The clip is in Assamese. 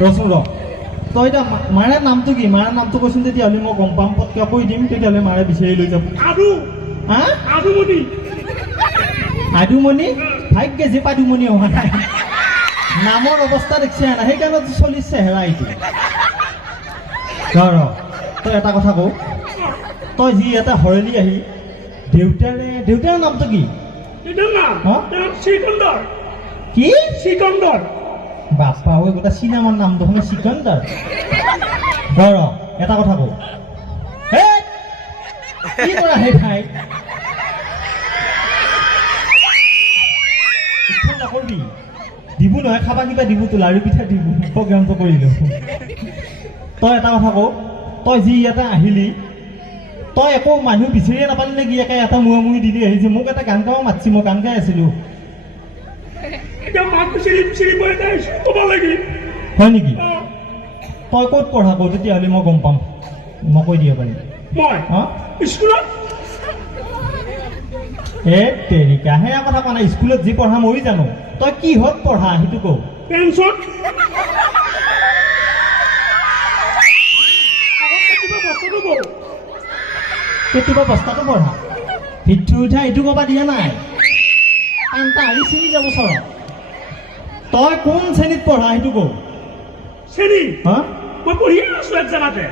ৰচোন ৰ তই এতিয়া মাৰে নামটো কি মাৰে নামটো কৈছোন তেতিয়াহ'লে মই গম পাম পটকৈ কৈ দিম তেতিয়াহ'লে মাৰে বিচাৰি লৈ যাব হা আদুমণি 5 কেজি পাদুমণি অহা নাই নামৰ অৱস্থা দেখিছে না সেইকাৰণে চলিছে চেহেৰা এইটো ৰ তই এটা কথা কওঁ তই যি এটা হৰলি আহি দেউতাৰ নামটো কি কি সিকন্দৰ বাপা ঐ গোটা চিনেমাৰ নাম দেখোন সিকন্দৰ ৰ এটা কথা কওঁ কি কৰা সেই ঠাই নকৰবি দিব নহয় খাবা কিবা দিব তো লাড়ু পিঠা দিব প্ৰগ্ৰামটো কৰিলো তই এটা কথা কওঁ তই যি ইয়াতে আহিলি তই একো মানুহ বিচাৰিয়ে নাপালি নেকি একে এটা মুৰি দিলি আহিছে মোক এটা গান গাব মাতিছি মই গান গাই আছিলো হয় নেকি তই ক'ত পঢ়া কওঁ তেতিয়াহ'লে মই গম পাম মই কৈ দিব পাৰিম এ তেৰিকা সেয়া কথা কোৱা নাই স্কুলত যি পঢ়া মই জানো তই কিহত পঢ়া সেইটো কওঁ কেতিয়াবা বস্তাটো পঢ়া ভিতৰি উঠা এইটো ক'বা দিয়া নাই আনটা হাৰি চিনি যাব চৰত তই কোন শ্ৰেণীত পঢ়া সেইটো কওঁ শ্ৰেণী মই পঢ়ি আছো এক জেগাতে